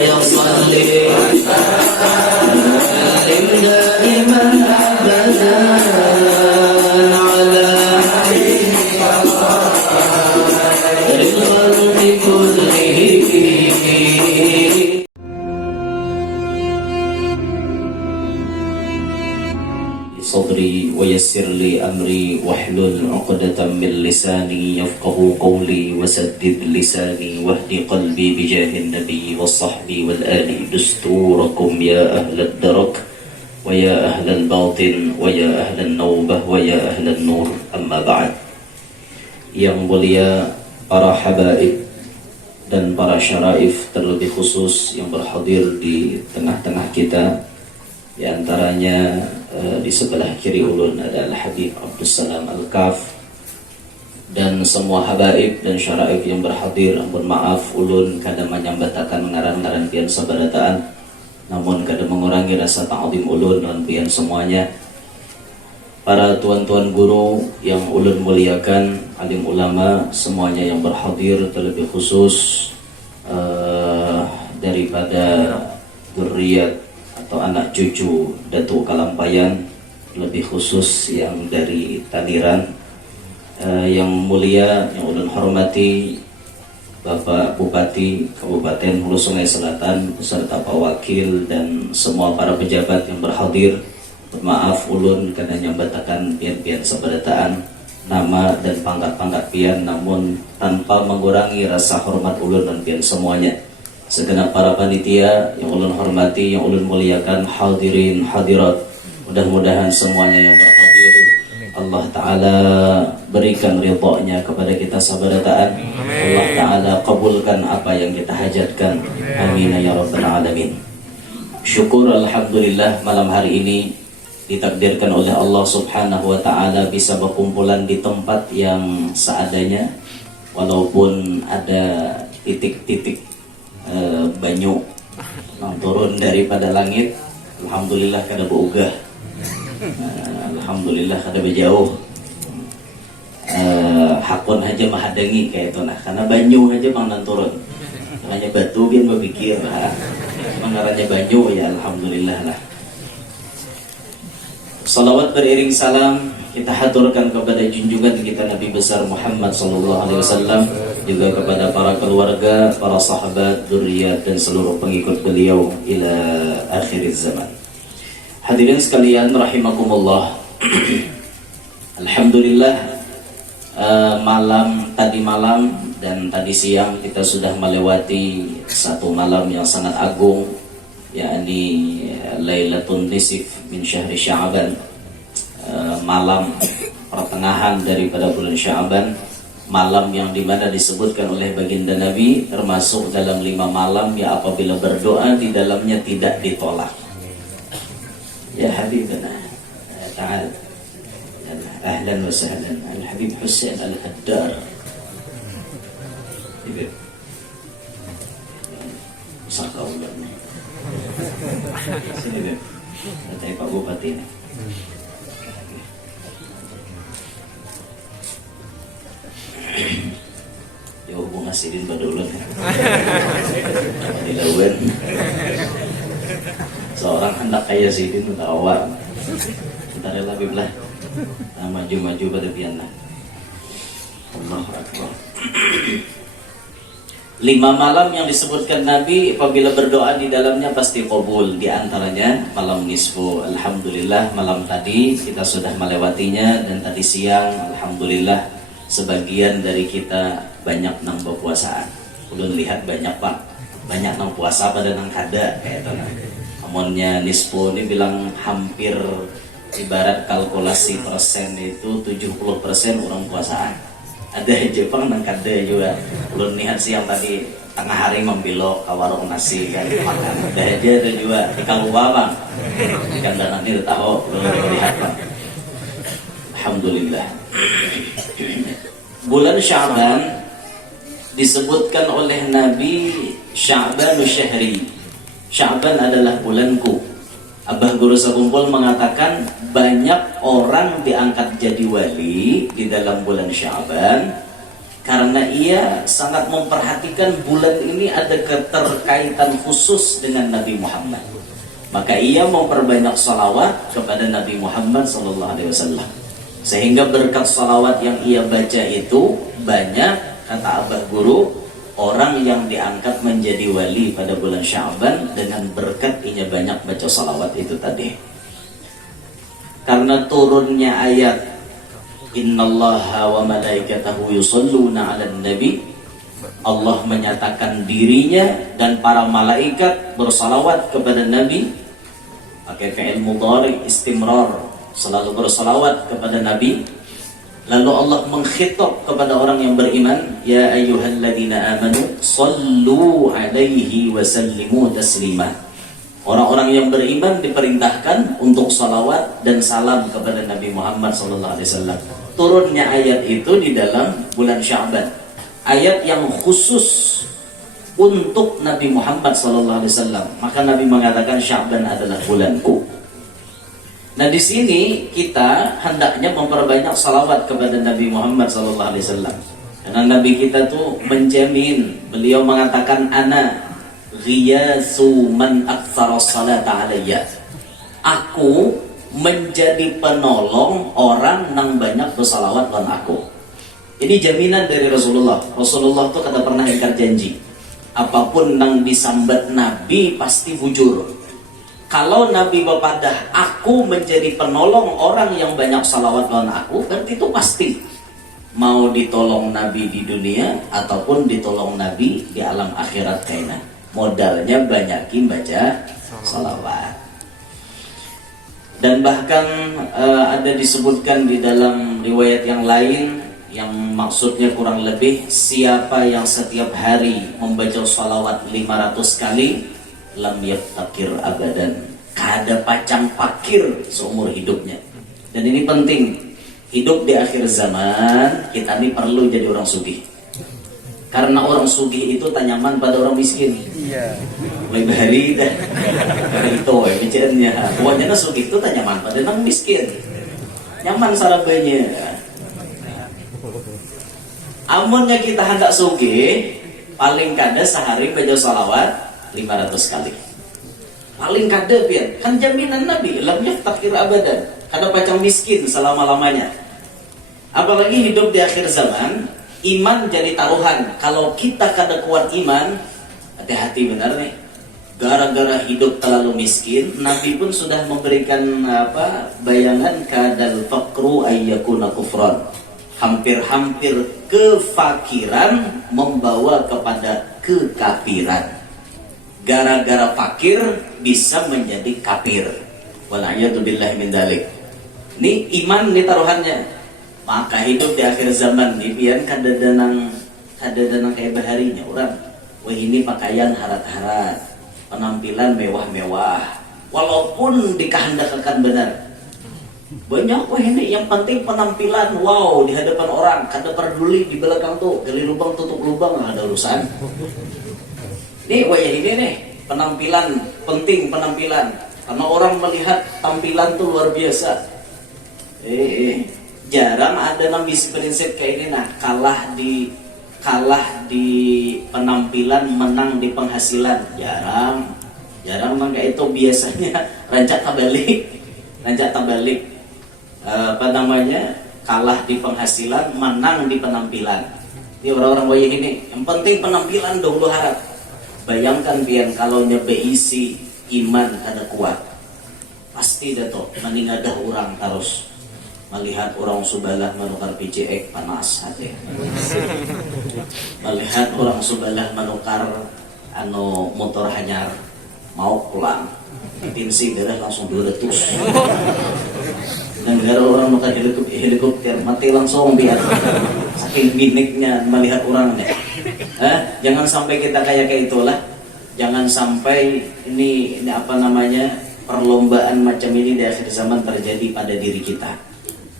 يصلي وسلم دائما أبدا على خير الخلق كلهم. صدري ويسر لي أمري واحلل عقدة من لساني يفقه قولي وسدد لساني واهد قلبي بجاه النبي والصحب والآل دستوركم يا أهل الدرك ويا أهل الباطن ويا أهل النوبة ويا أهل النور. أما بعد. Yang mulia para habaib dan para syaraif, terlebih khusus yang berhadir di tengah-tengah kita. Di antaranya di sebelah kiri ulun ada Al-Habib Abdussalam Al-Kaf, dan semua habaib dan syaraif yang berhadir. Ampun maaf ulun kada menyambatakan ngaran-ngaran pian sabarataan, namun kada mengurangi rasa ta'zim ulun dan pian semuanya. Para tuan-tuan guru yang ulun muliakan, alim ulama semuanya yang berhadir, terlebih khusus daripada zuriat atau anak cucu Datuk Kalampayan, lebih khusus yang dari Tadiran. Yang mulia, yang ulun hormati Bapak Bupati Kabupaten Hulu Sungai Selatan beserta Pak Wakil dan semua para pejabat yang berhadir. Maaf ulun karena nyambatakan pian-pian sabarataan nama dan pangkat-pangkat pian, namun tanpa mengurangi rasa hormat ulun dan pian semuanya. Segenap para panitia yang ulun hormati, yang ulun muliakan, hadirin hadirat, mudah-mudahan semuanya yang berhadir Allah Ta'ala berikan ridha-Nya kepada kita sabarataan. Allah Ta'ala kabulkan apa yang kita hajatkan. Amin ya rabbal alamin. Syukur alhamdulillah, malam hari ini ditakdirkan oleh Allah Subhanahu wa Ta'ala bisa berkumpulan di tempat yang seadanya, walaupun ada titik-titik banyu yang turun daripada langit. Alhamdulillah kada beugah, alhamdulillah kada berjauh. Hakun aja mahadangi kayak itu nah, karena banyu aja bang nan turun, hanya batu biar berpikir mengarahnya banyu ya alhamdulillah lah. Salawat beriring salam kita haturkan kepada junjungan kita Nabi besar Muhammad SAW, juga kepada para keluarga, para sahabat, dzurriyyat dan seluruh pengikut beliau ila akhir zaman. Hadirin sekalian rahimakumullah. Alhamdulillah, tadi malam dan tadi siang kita sudah melewati satu malam yang sangat agung, yakni Lailatul Nisf min Syahri Sya'ban, malam pertengahan daripada bulan Sya'ban, malam yang dimana disebutkan oleh baginda Nabi termasuk dalam 5 malam yang apabila berdoa di dalamnya tidak ditolak. Ya Habibana ta'ala, ahlan wa sahlan Al-Habib Hussein Al-Haddar. Besar kau ulama. Sini Beb, katanya Pak Bupati ini. Jauh bunga sidin pada ulun dilawan seorang hendak kaya sidin untuk awal kita rela biblah maju-maju pada piana. Allahu Akbar. 5 malam yang disebutkan Nabi apabila berdoa di dalamnya pasti qabul. Di antaranya malam nisfu. Alhamdulillah malam tadi kita sudah melewatinya, dan tadi siang alhamdulillah sebagian dari kita banyak nang berpuasaan. Ulun lihat banyak pak, banyak nang puasa pada nang kada kayak itu. Amonnya nisfu ini bilang hampir ibarat kalkulasi persen itu 70% orang puasaan. Ada Jepang nang kada juga. Ulun lihat siang tadi tengah hari membelok ke warung nasi kan makan. Ada juga di Kalua bang. Kan dan nanti tahu ulun lihat bang. Alhamdulillah. Bulan Sya'ban disebutkan oleh Nabi Sya'banu syahri. Sya'ban adalah bulanku. Abah Guru Sakumpul mengatakan banyak orang diangkat jadi wali di dalam bulan Sya'ban karena ia sangat memperhatikan bulan ini ada keterkaitan khusus dengan Nabi Muhammad. Maka ia memperbanyak salawat kepada Nabi Muhammad SAW. Sehingga berkat salawat yang ia baca itu banyak, kata Abah Guru, orang yang diangkat menjadi wali pada bulan Sya'ban dengan berkat ia banyak baca salawat itu tadi. Karena turunnya ayat Innallaha wa malaikatahu yusalluna 'alan nabi, Allah menyatakan dirinya dan para malaikat bersalawat kepada Nabi, pakai fi'il mudhari istimrar, selalu bersalawat kepada Nabi. Lalu Allah mengkhitab kepada orang yang beriman, ya ayyuhalladzina amanu sallu 'alaihi wa sallimu taslima. Orang-orang yang beriman diperintahkan untuk salawat dan salam kepada Nabi Muhammad SAW. Turunnya ayat itu di dalam bulan Sya'ban, ayat yang khusus untuk Nabi Muhammad SAW. Maka Nabi mengatakan Sya'ban adalah bulanku. Nah, di sini kita hendaknya memperbanyak salawat kepada Nabi Muhammad SAW. Karena Nabi kita tuh menjamin, beliau mengatakan ana ghiyasu man aktsara salata alayya. Aku menjadi penolong orang yang banyak bersalawat lawan aku. Ini jaminan dari Rasulullah. Rasulullah tuh kata pernah ingkar janji, apapun yang disambat Nabi pasti bujur. Kalau Nabi berpadah aku menjadi penolong orang yang banyak salawat lawan aku, berarti itu pasti mau ditolong Nabi di dunia ataupun ditolong Nabi di alam akhirat kayaknya. Modalnya banyakin baca salawat. Dan bahkan ada disebutkan di dalam riwayat yang lain yang maksudnya kurang lebih, siapa yang setiap hari membaca salawat 500 kali lam yaftakir abadan, kada pacang pakir seumur hidupnya. Dan ini penting, hidup di akhir zaman kita ini perlu jadi orang sugih. Karena orang sugih itu tanyaman pada orang miskin. Iya. Lebih hari dah. Itu ya bicaranya. Pokoknya sugih itu tanyaman pada orang miskin. Nyaman sarabanya. Amunnya kita hendak sugih, paling kada sehari baca salawat 500 kali. Paling kada pian. Kan jaminan Nabi, lam yaftakir abadan. Kada pacang miskin selama-lamanya. Apalagi hidup di akhir zaman, iman jadi taruhan. Kalau kita kada kuat iman, hati-hati benar nih. Gara-gara hidup terlalu miskin, Nabi pun sudah memberikan bayangan kadal faqru ayyakuna kufran. Hampir-hampir kefakiran membawa kepada kekafiran. Gara-gara fakir bisa menjadi kafir. Wala'iyatubillahi min dalik. Ini iman nih taruhannya. Maka hidup di akhir zaman dipian kadadanang kayak baharinya orang. Wah, ini pakaian harat-harat, penampilan mewah-mewah, walaupun dikehendakkan benar. Banyak wah ini yang penting penampilan, wow, di hadapan orang, kada peduli di belakang tuh gali lubang tutup lubang, nggak ada urusan. Nih wah ini nih penampilan penting, penampilan karena orang melihat tampilan tuh luar biasa. Jarang ada yang bisa prinsip kayak ini, nah kalah di penampilan menang di penghasilan. Jarang mangga itu biasanya rancak tabalik kalah di penghasilan menang di penampilan. Ini orang-orang wayah ini yang penting penampilan dong lu harap. Bayangkan pian kalau beisi iman kada kuat, pasti dah tuh meningadah orang terus. Melihat orang subalah menukar PCX panas hati. Melihat orang subalah menukar motor hanyar mau pulang, tensi darah langsung 200. Dan gara orang menukar helikopter mati langsung biar saking biniknya melihat orangnya. Jangan sampai kita kayak itulah. Jangan sampai ini perlombaan macam ini di akhir zaman terjadi pada diri kita.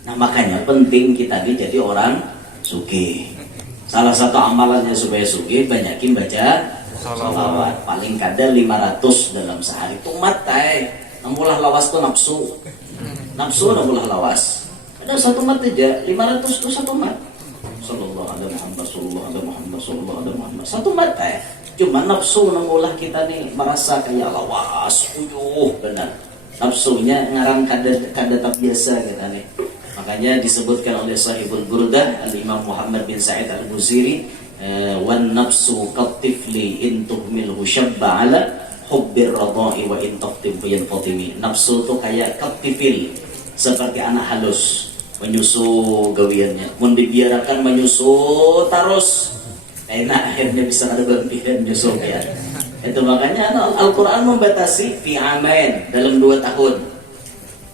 Nah makanya penting kita jadi orang sugih. Salah satu amalannya supaya sugih, banyakin baca salawat. Paling kada 500 dalam sehari. Tumat nambulah lawas tuh nafsu nambulah lawas. Ada satu mat aja 500 tuh satu mat. Sallallahu alaihi wasallam. Rasulullah dan Muhammad. Satu mata ya. Cuma nafsu mengulah kita nih merasa kayak lawas, uyuh benar. Nafsunya ngarang kada tak biasa kita nih. Makanya disebutkan oleh Sahibul Burdah Al-Imam Muhammad bin Sa'id Al-Buziri, wan nafsu katifli in tuhmilhu syabba ala hubbir radha'i wa in taqtim yanfatimi. Nafsu tuh kayak katifil, seperti anak halus menyusu gawiannya. Mun dibiarkan menyusu terus enak, akhirnya bisa ada berpikir menyusu ya. Itu makanya Al-Quran membatasi fi amain, dalam 2 tahun.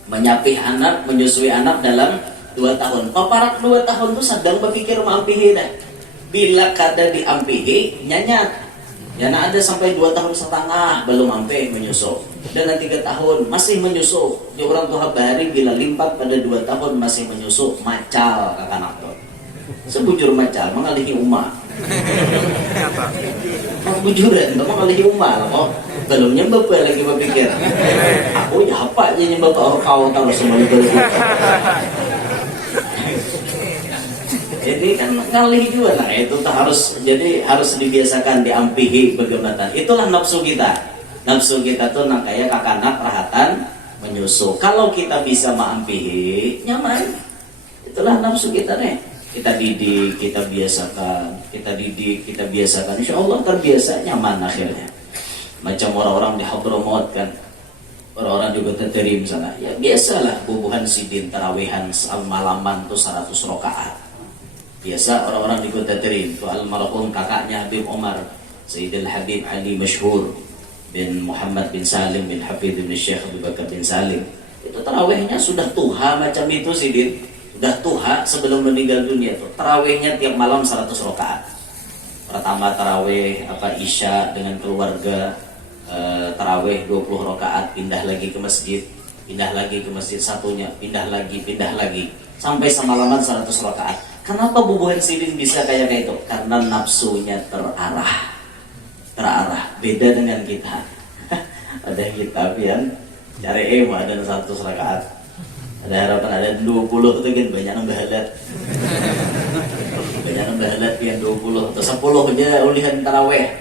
Menyapih anak, menyusui anak dalam 2 tahun. Paparak 2 tahun tuh sedang berpikir mampihi dah. Bila kada diampihi nyanyat. Ya ada sampai 2 tahun setengah belum ampih menyusu. Dan 3 tahun masih menyusu. Di orang tua habari bila limpat pada 2 tahun masih menyusu, macal kakak anak tuh. Sebujur macal mengalihi umat. Bujuran, kamu ngalihi umat kok. Belum nyembah lagi berpikir. Aku ya apa aja nyembah orang kau kalau semua itu. Jadi kan ngalihi juga lah. Itu harus, jadi harus dibiasakan diampihi bagaimana. Itulah nafsu kita. Nafsu kita tuh nang kayak kakak anak perhatan menyusu. Kalau kita bisa mengampihi, nyaman. Itulah nafsu kita nih. Kita didik, kita biasakan, insya Allah terbiasa, nyaman akhirnya. Macam orang-orang di Hadramaut kan, orang-orang juga terterim sana. Ya biasalah bubuhan sidin tarawihan malaman tuh 100 rakaat. Biasa orang-orang di Kota Terim. Tuh almarhum kakaknya Habib Omar, Sayyidil Habib Ali Masyhur bin Muhammad bin Salim bin Hafidh bin Syekh Abu Bakar bin Salim. Itu tarawihnya sudah tuha macam itu sidin. Udah tuha sebelum meninggal dunia tuh. Tarawihnya tiap malam 100 rakaat. Pertama tarawih Isya dengan keluarga, tarawih 20 rakaat, pindah lagi ke masjid satunya, pindah lagi sampai semalaman 100 rakaat. Kenapa bubuhan sidin bisa kayak itu? Karena nafsunya terarah. Beda dengan kita. Ada kita pian cari ada 100 rakaat. Ada harapan ada 20 itu kan banyak nambah halat. Yang 20 atau 10 aja ulihan taraweh.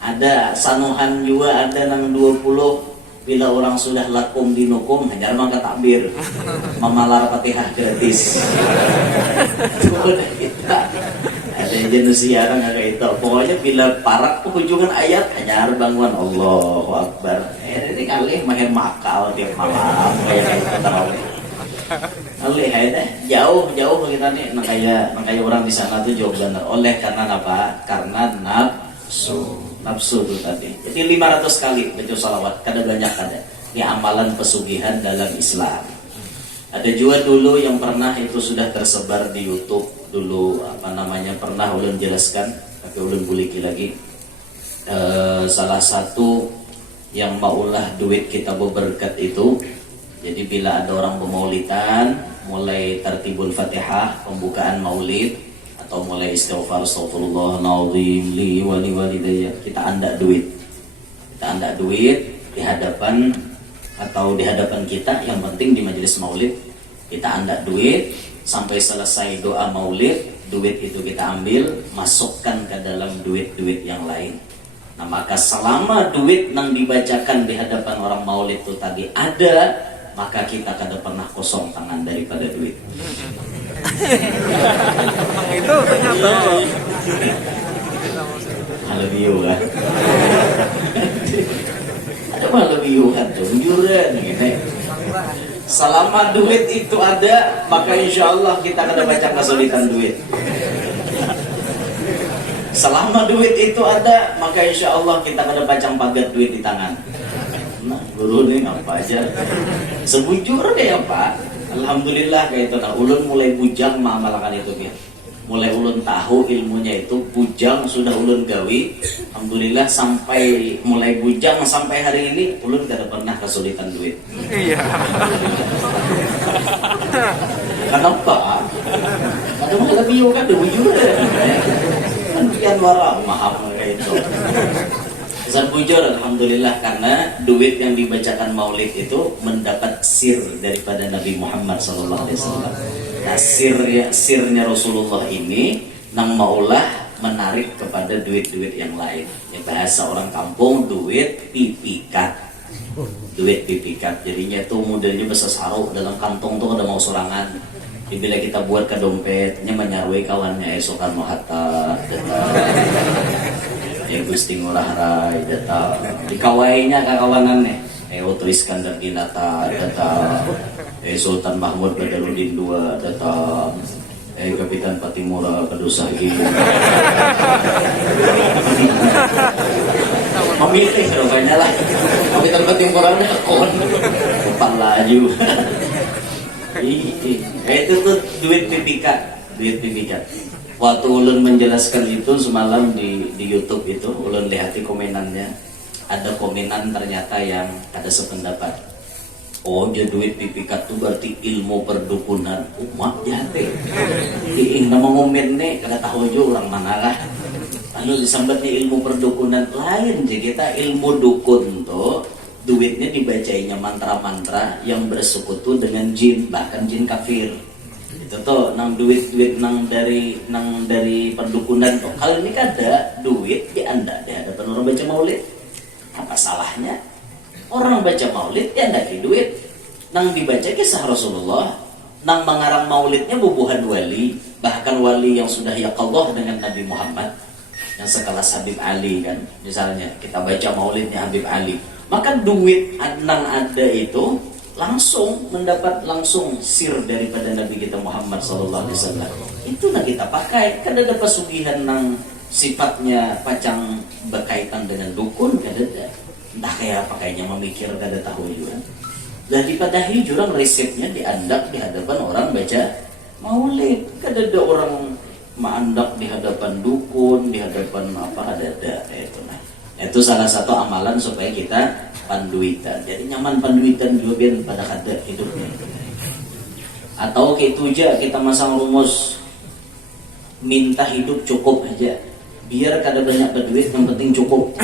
Ada sanuhan juga ada nang 20. Bila orang sudah lakum dinukum hanya mangka takbir. Mamalar Fatihah gratis. Kita ada jenis siaran kayak itu. Pokoknya bila parak penghujungan ayat hanya bangunan Allahu Akbar. Ini kali main makal tiap malam kayak taraweh. Oleh jauh kita nih kayak orang di sana tuh jauh benar. Oleh karena apa? Karena nafsu itu tadi. Jadi 500 kali baca salawat, kada banyak kada. Ini amalan pesugihan dalam Islam. Ada juga dulu yang pernah itu sudah tersebar di YouTube dulu pernah ulun jelaskan, tapi ulun buliki lagi. Salah satu yang maulah duit kita berberkat itu. Jadi bila ada orang bermaulidan, mulai tertibul Fatihah, pembukaan maulid, atau mulai istighfar astagfirullah nazim li wa li walidayya, kita andak duit. Di hadapan kita, yang penting di majelis maulid kita andak duit sampai selesai doa maulid, duit itu kita ambil, masukkan ke dalam duit-duit yang lain. Nah, maka selama duit yang dibacakan di hadapan orang maulid itu tadi ada, maka kita kada pernah kosong tangan daripada duit. Itu ternyata Halebiu kan? Ada mah halebiu kan tuh, juran gitu. Selama duit itu ada, maka insya Allah kita kada baca kesulitan duit. Selama duit itu ada, maka insya Allah kita kada pacang pagat duit di tangan. Nah, guru nih apa aja sebujur deh ya Pak. Alhamdulillah kayak itu. Nah, ulun mulai bujang mengamalkan itu ya. Mulai ulun tahu ilmunya itu bujang sudah ulun gawi. Alhamdulillah sampai mulai bujang sampai hari ini ulun tidak pernah kesulitan duit. iya. Kenapa? Ada malah bio kan bujur deh. Kan pian warang maaf kayak itu. Besar bujur alhamdulillah karena duit yang dibacakan maulid itu mendapat sir daripada Nabi Muhammad SAW. Nah sirnya Rasulullah ini nang maulah menarik kepada duit-duit yang lain. Ya, bahasa orang kampung, duit pipikat. Duit pipikat. Jadinya tuh modelnya besar sarung, dalam kantong tuh ada mau sorangan. Bila kita buat ke dompetnya menyarui kawannya Soekarno Hatta, ya Gusti Ngurah Rai, data dikawainya kawanannya. Otto Iskandar Dinata, data Sultan Mahmud Badarudin II, data Kapitan Patimura Kadusagi. Memilih rupanya lah. Kapitan Patimura nya kon depan laju. Itu tuh duit pipikat. Waktu ulun menjelaskan itu semalam di YouTube itu, ulun lihati komenannya. Ada komenan ternyata yang ada sependapat. Oh, dia duit pipikat itu berarti ilmu perdukunan. Umat jate. Diing nama ngomen nih, kada tahu juga orang mana lah. Lalu disambatnya ilmu perdukunan lain. Jadi kita ilmu dukun tuh duitnya dibacainya mantra-mantra yang bersekutu dengan jin, bahkan jin kafir. Itu tuh nang duit nang dari perdukunan tuh. Kali ini kada duit di anda di hadapan orang baca maulid. Apa salahnya? Orang baca maulid ya ndaki duit. Nang dibaca kisah Rasulullah, nang mengarang maulidnya bubuhan wali, bahkan wali yang sudah yaqadhah dengan Nabi Muhammad, yang sekelas Habib Ali kan. Misalnya kita baca maulidnya Habib Ali, maka duit nang ada itu langsung mendapat langsung sir daripada Nabi kita Muhammad SAW. Itu nang kita pakai. Kan ada pesugihan nang sifatnya pacang berkaitan dengan dukun, kan ada. Entah kayak apa kayaknya memikir kada tahu juga. Dan dipadahi jurang resepnya diandak di hadapan orang baca maulid. Kada ada orang maandak di hadapan dukun, di hadapan apa ada itu nah. Itu salah satu amalan supaya kita panduitan. Jadi nyaman panduitan juga biar pada kada hidupnya. Atau kayak itu aja kita masang rumus minta hidup cukup aja. Biar kada banyak berduit, yang penting cukup.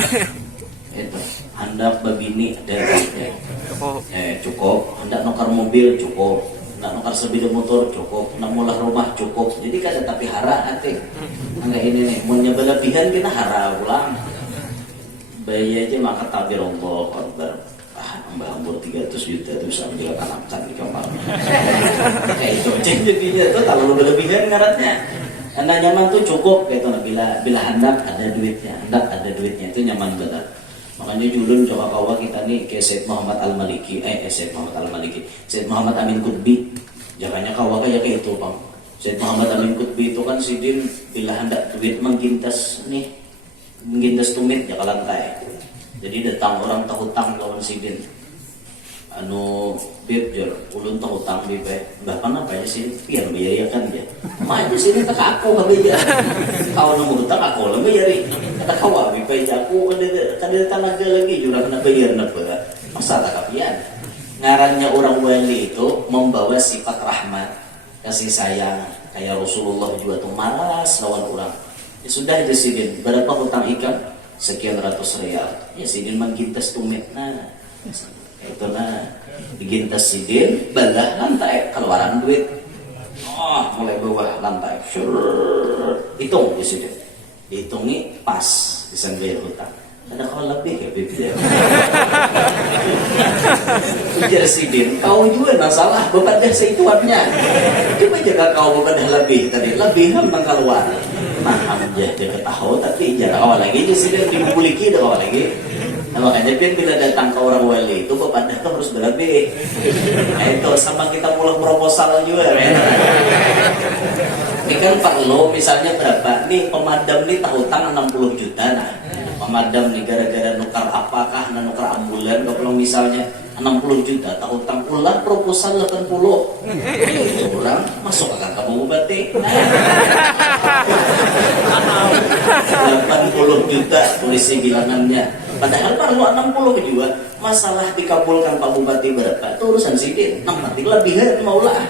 Itu hendak babini ada cukup, hendak nukar mobil cukup, hendak nukar sepeda motor cukup, hendak mulah rumah cukup. Jadi kada tapi hara ate. Enggak ini nih, mun berlebihan kita hara ulang. Bayi aja maka tabir Allah Akbar. Mbak Ambur 300 juta itu bisa ambil kanapkan di kamar. Kayak itu aja jadinya tuh kalau berlebihan ngaratnya. Karena nyaman tuh cukup gitu. Bila hendak ada duitnya, itu nyaman benar. Makanya julun coba kawa kita nih ke Syed Muhammad Al-Maliki, Syed Muhammad Amin Qutbi. Jangannya kawa kayak itu, Bang. Syed Muhammad Amin Qutbi itu kan sidin bila hendak duit menggintas tumit ya kalantai. Jadi datang orang tahutang lawan sidin. Bib jor ulun tahutang bib bahkan apa ya sih pian biayakan dia. Maju sini tak aku babaya. Kau nemu hutang aku lah bayari. Kata kawa bib aku kada tanaga lagi jurang kena bayar napa. Masa tak kapian. Ngarannya orang wali itu membawa sifat rahmat, kasih sayang. Kayak Rasulullah juga tuh malas lawan orang. Ya sudah aja sidin. Berapa hutang ikan? Sekian ratus rial. Ya sidin menggintas tumit. Nah, itu nah digintas sidin, balah lantai, keluaran duit. Mulai bawah lantai. Hitung di sidin. Dihitungi pas bisa bayar hutang. Ada kalau lebih ya bibir. Ujar sidin, kau juga masalah bebadah seituannya. Coba jaga kau bebadah lebih tadi, lebih tentang keluar. Nah, dia ketahui tapi jangan awal lagi dia sidin dibuliki dah awal lagi. Nah, makanya bila datang ke orang wali itu bebadah tuh harus berlebih. Nah, itu sama kita mulai proposal juga. Ini kan perlu misalnya berapa? Nih pemadam nih tahutang 60 juta nah. Pemadam nih gara-gara nukar apakah nukar ambulan kalau misalnya 60 juta tahutang ulah proposal 80 itu orang masuk akan kamu bati 80 juta polisi bilangannya padahal perlu 60 juga masalah dikabulkan Pak Bupati berapa itu urusan sidin nanti lebihan maulah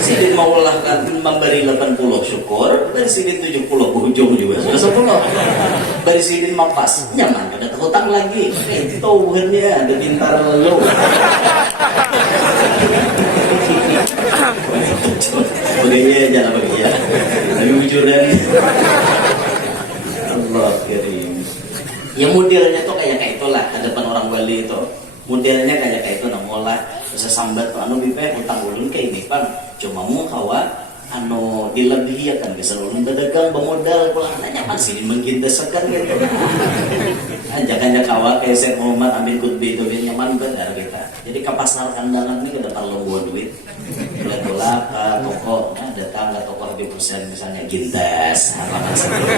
sidin maulah kan memberi 80 syukur dari sidin 70 ujung juga sudah 10 dari sidin mapas nyaman ada hutang lagi itu tahuannya ada pintar lo begini jalan begini tapi jujur dan Ya modelnya tuh kayak itulah hadapan orang wali itu. Modelnya kayak itu namola bisa sambat tuh anu bipe utang ulun kayak ini pang cuma mau kawa anu dilebihi ya kan bisa ulun berdagang bermodal pulang nanya masih menggindesakan gitu. Jangan kawa kayak Syekh Muhammad Amin Qutbi itu dia nyaman benar kita. Jadi ke pasar kandangan ini kita perlu buat duit. Bola ke toko, datang ke toko Habib Hussein misalnya gindas, apa sendiri.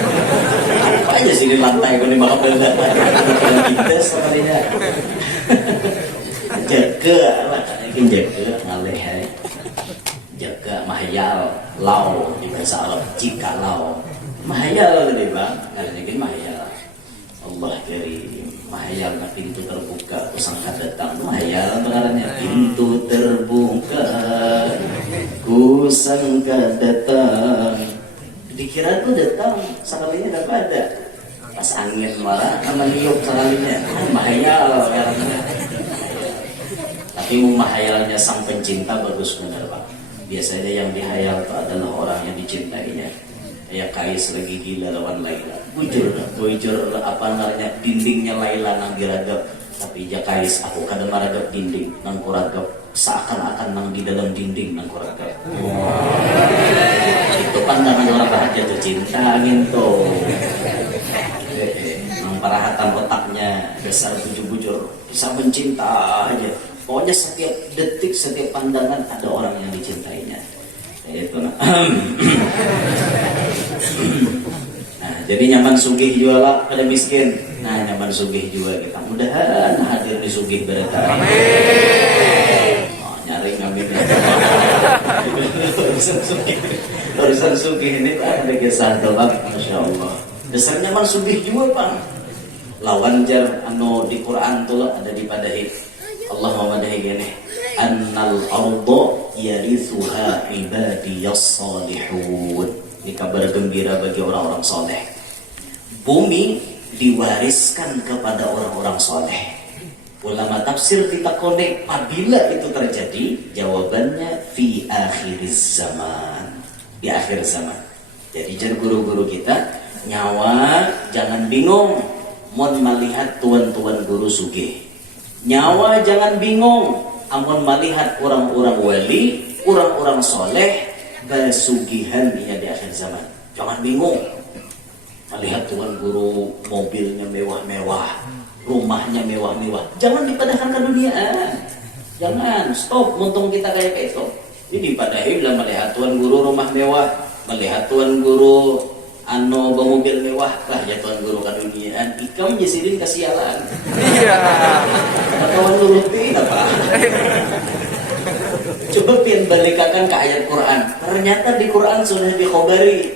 Apa aja sih di lantai kalau dimakan benda, gindas sepertinya. Jaga lah, ini jaga ngalih, jaga mahayal, lau di bahasa Arab jika lau, mahayal tadi bang, ngalih mahayal. Allah karim, mahayal na pintu terbuka, kusangka datang, mahayal benarnya pintu terbuka, kusangka datang, dikira tuh datang, sekalinya dapat ada, pas angin marah, sama niup sekalinya, mahayal karena. Tapi mahayalnya sang pencinta bagus benar bang. Biasanya yang dihayal itu adalah orang yang dicintainya. Ya Kais lagi gila lawan Laila. Bujur apa namanya dindingnya Laila nang diragap. Tapi ya Kais aku kada maragap dinding nang kuragap seakan-akan nang di dalam dinding nang kuragap. Itu pandangan orang bahagia tuh cinta gitu. Nang parahatan otaknya dasar bujur-bujur bisa mencinta aja. Pokoknya setiap detik, setiap pandangan ada orang yang dicintainya. Itu nah. Nah, jadi nyaman sugih juga lah pada miskin. Nah, nyaman sugih juga kita. Mudahan hadir di sugih berita. Oh, nyari ngambil. Urusan sugih ini ada kisah doang, masya Allah. Dasar nyaman sugih juga bang. Lawan jar anu di Quran tuh ada di padahi. Allah memadahi gini annal arda yarithuha ibadiyas salihun. Ini kabar gembira bagi orang-orang soleh. Bumi diwariskan kepada orang-orang soleh. Ulama tafsir ditakone apabila itu terjadi, jawabannya fi akhiriz zaman, di akhir zaman. Jadi jar guru-guru kita nyawa jangan bingung mau melihat tuan-tuan guru sugih. Nyawa jangan bingung amun melihat orang-orang wali, orang-orang soleh bersugihan di akhir zaman. Jangan bingung melihat tuan guru mobilnya mewah-mewah, rumahnya mewah-mewah. Jangan dipadakan ke dunia. Jangan, stop. Muntung kita kayak itu. Ini dipadahi lah melihat tuan guru rumah mewah, melihat tuan guru anu mobil mewah lah ya tuan guru ke dunia. Ikam jasidin kasialan. Iya. Kawan nurutin apa? Coba pian balikakan ke ayat Quran. Ternyata di Quran sudah dikhobari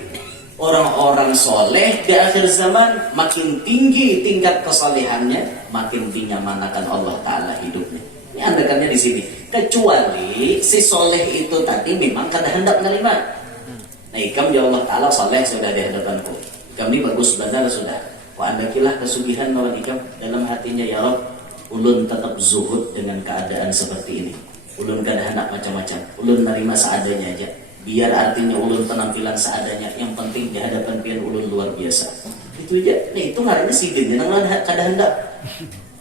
orang-orang soleh di akhir zaman makin tinggi tingkat kesalehannya, makin dinyamanakan Allah Taala hidupnya. Ini andakannya di sini. Kecuali si soleh itu tadi memang kada hendak menerima. Nah, ikam ya Allah Ta'ala soleh sudah di hadapanku. Ikam ini bagus benar sudah. Wa andakilah kesugihan lawan ikam dalam hatinya ya Rabb. Ulun tetap zuhud dengan keadaan seperti ini. Ulun kada hendak macam-macam. Ulun menerima seadanya aja. Biar artinya ulun penampilan seadanya. Yang penting di hadapan pian ulun luar biasa. Itu aja. Nah itu ngarannya sidin. Yang kada hendak.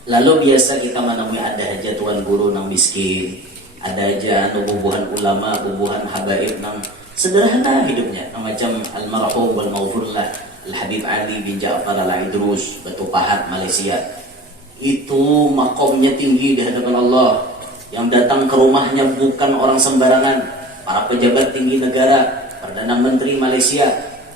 Lalu biasa kita menemui ada aja tuan guru nang miskin. Ada aja bubuhan ulama, bubuhan habaib nang sederhana hidupnya, macam almarhum wal maghfurlah Al-Habib Ali bin Ja'far Al-Idrus Batu Pahat Malaysia. Itu makomnya tinggi di hadapan Allah. Yang datang ke rumahnya bukan orang sembarangan, para pejabat tinggi negara, Perdana Menteri Malaysia,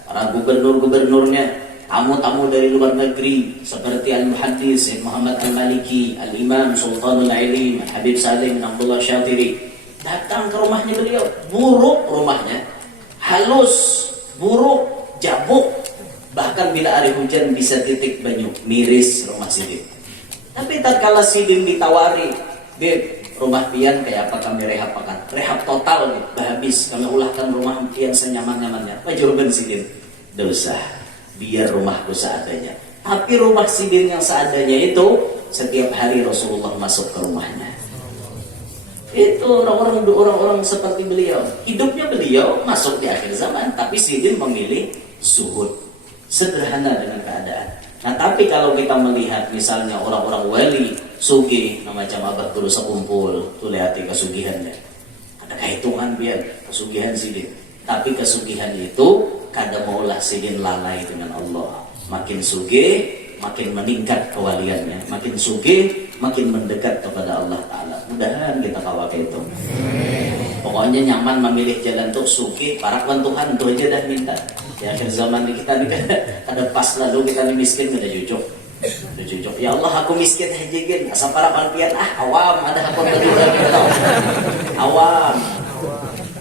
para gubernur-gubernurnya, tamu-tamu dari luar negeri seperti Al-Muhaddis Syekh Muhammad Al-Maliki, Al-Imam Sultanul Ilim Habib Saleh bin Abdullah Syatiri. Datang ke rumahnya beliau, buruk rumahnya, halus, buruk, jabuk. Bahkan bila hari hujan bisa titik banyu, miris rumah Sidin. Tapi tatkala Sidin ditawari, Beb, rumah pian kayak apa kami rehab akan? Rehab total nih, habis kami ulahkan rumah pian senyaman-nyamannya. Apa jawaban Sidin? Dosa, biar rumahku seadanya. Tapi rumah Sidin yang seadanya itu, setiap hari Rasulullah masuk ke rumahnya. Itu orang-orang seperti beliau. Hidupnya beliau masuk di akhir zaman, tapi Sidin memilih zuhud, sederhana dengan keadaan. Nah tapi kalau kita melihat misalnya orang-orang wali sugih, nah macam abah dulu sekumpul, tuh lihat kesugihannya. Ada kehitungan biar kesugihan sidin. Tapi kesugihan itu kadang maulah sidin lalai dengan Allah. Makin sugih, makin meningkat kewaliannya. Makin sugih, makin mendekat kepada Allah Ta'ala. Mudahan kita kawal itu. Pokoknya nyaman memilih jalan tuh sugih, para Tuhan tuh aja dah minta. Ya akhir zaman ini kita nih kada pas lalu kita nih miskin kada jujur. Ya Allah aku miskin aja gin. Asal para palpian awam ada hakon kedua gitu. Awam.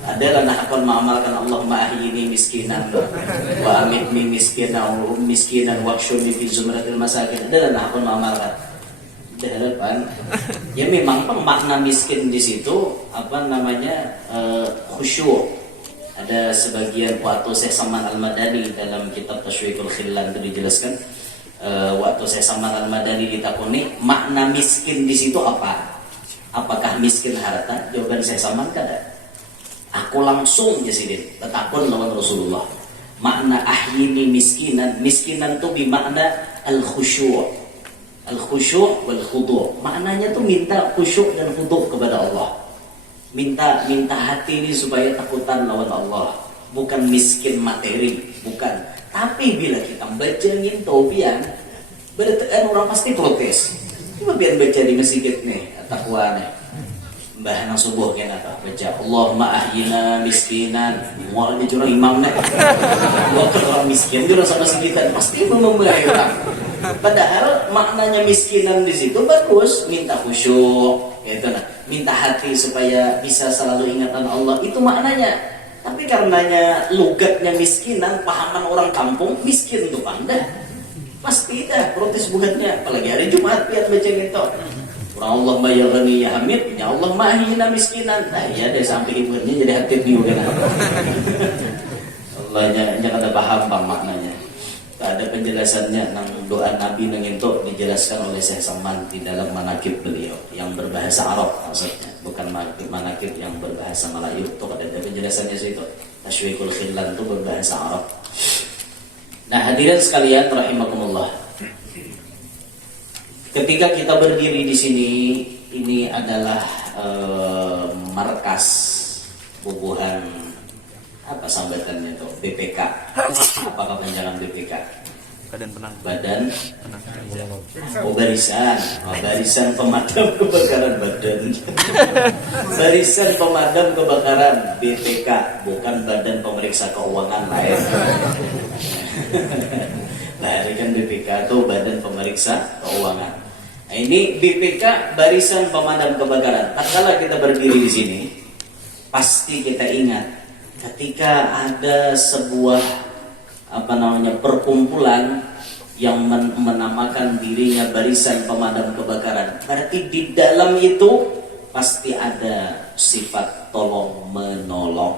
Adalah nak hakon mengamalkan Allahumma ahyini miskinan wa amitni miskinan waqshurni fi zumratil masakin. Adalah nak hakon mengamalkan. Dahalapan. Ya memang makna miskin di situ apa namanya khusyuk. Ada sebagian waktu Syekh Saman Al-Madani dalam kitab Tashwiqul Khillan itu dijelaskan waktu Syekh Saman Al-Madani ditakuni makna miskin di situ apa? Apakah miskin harta? Jawaban Syekh Saman kada. Aku langsung jasidin takun lawan Rasulullah. Makna ahyini miskinan, miskinan itu bermakna al-khusyu'. Al-khusyu' wal khudu'. Maknanya tuh minta khusyuk dan khudu' kepada Allah. Minta hati ini supaya takutan lawan Allah, bukan miskin materi, bukan. Tapi bila kita baca ngintobian, berarti orang pasti protes. Cuma biar baca di masjid nih, takwa nih. Mbah nang subuh kan apa? Baca Allahumma ahyina miskinan. Mualnya curang imam nih. Bukan orang miskin, dia orang sama sekitar pasti memulai orang. Padahal maknanya miskinan di situ bagus, minta khusyuk, gitu nah. Minta hati supaya bisa selalu ingatan Allah, itu maknanya. Tapi karenanya logatnya miskinan, pahaman orang kampung miskin itu pandai. Pasti dah protes buatnya, apalagi hari Jumat biar baca gitu. Orang Allah bayarani ya Hamid, ya Allah mahina miskinan. Nah ya deh sampai ibunya jadi hati juga kan. Allahnya jangan ada paham maknanya. Ada penjelasannya nang doa Nabi nang itu dijelaskan oleh Syekh Saman di dalam manakib beliau yang berbahasa Arab maksudnya, bukan manakib yang berbahasa Melayu. Itu ada penjelasannya situ. Tashwiqul Khillan itu berbahasa Arab. Nah hadirin sekalian rahimakumullah. Ketika kita berdiri di sini, ini adalah markas bubuhan apa sambatannya itu BPK. Apakah kepanjangan BPK? Badan barisan pemadam kebakaran badan. Barisan pemadam kebakaran BPK, bukan Badan Pemeriksa Keuangan lain. Kan BPK itu Badan Pemeriksa Keuangan. Nah, ini BPK Barisan Pemadam Kebakaran. Tatkala kita berdiri di sini, pasti kita ingat ketika ada sebuah perkumpulan yang menamakan dirinya Barisan Pemadam Kebakaran, berarti di dalam itu pasti ada sifat tolong menolong.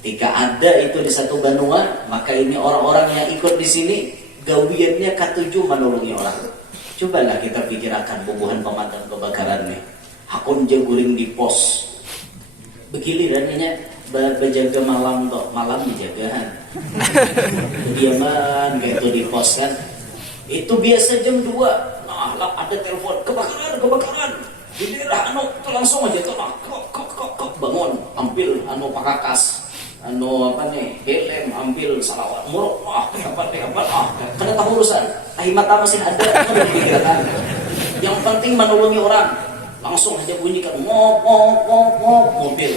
Ketika ada itu di satu benua, maka ini orang-orang yang ikut di sini gawiannya ketujuh menolongi orang. Cobalah kita pikirkan bubuhan pemadam kebakaran nih. Hakun jaguring di pos. Begilirannya berjaga malam toh, malam dijagahan. Diaman kayak itu di pos kan. Itu biasa jam 2. Nah, lah ada telepon kebakaran. Di daerah itu langsung aja tuh kok bangun, ambil pakakas. Helm ambil salawat muruk karena tahu urusan mata masih ada pikiran. Yang penting menolongi orang, langsung aja bunyikan ngop mobil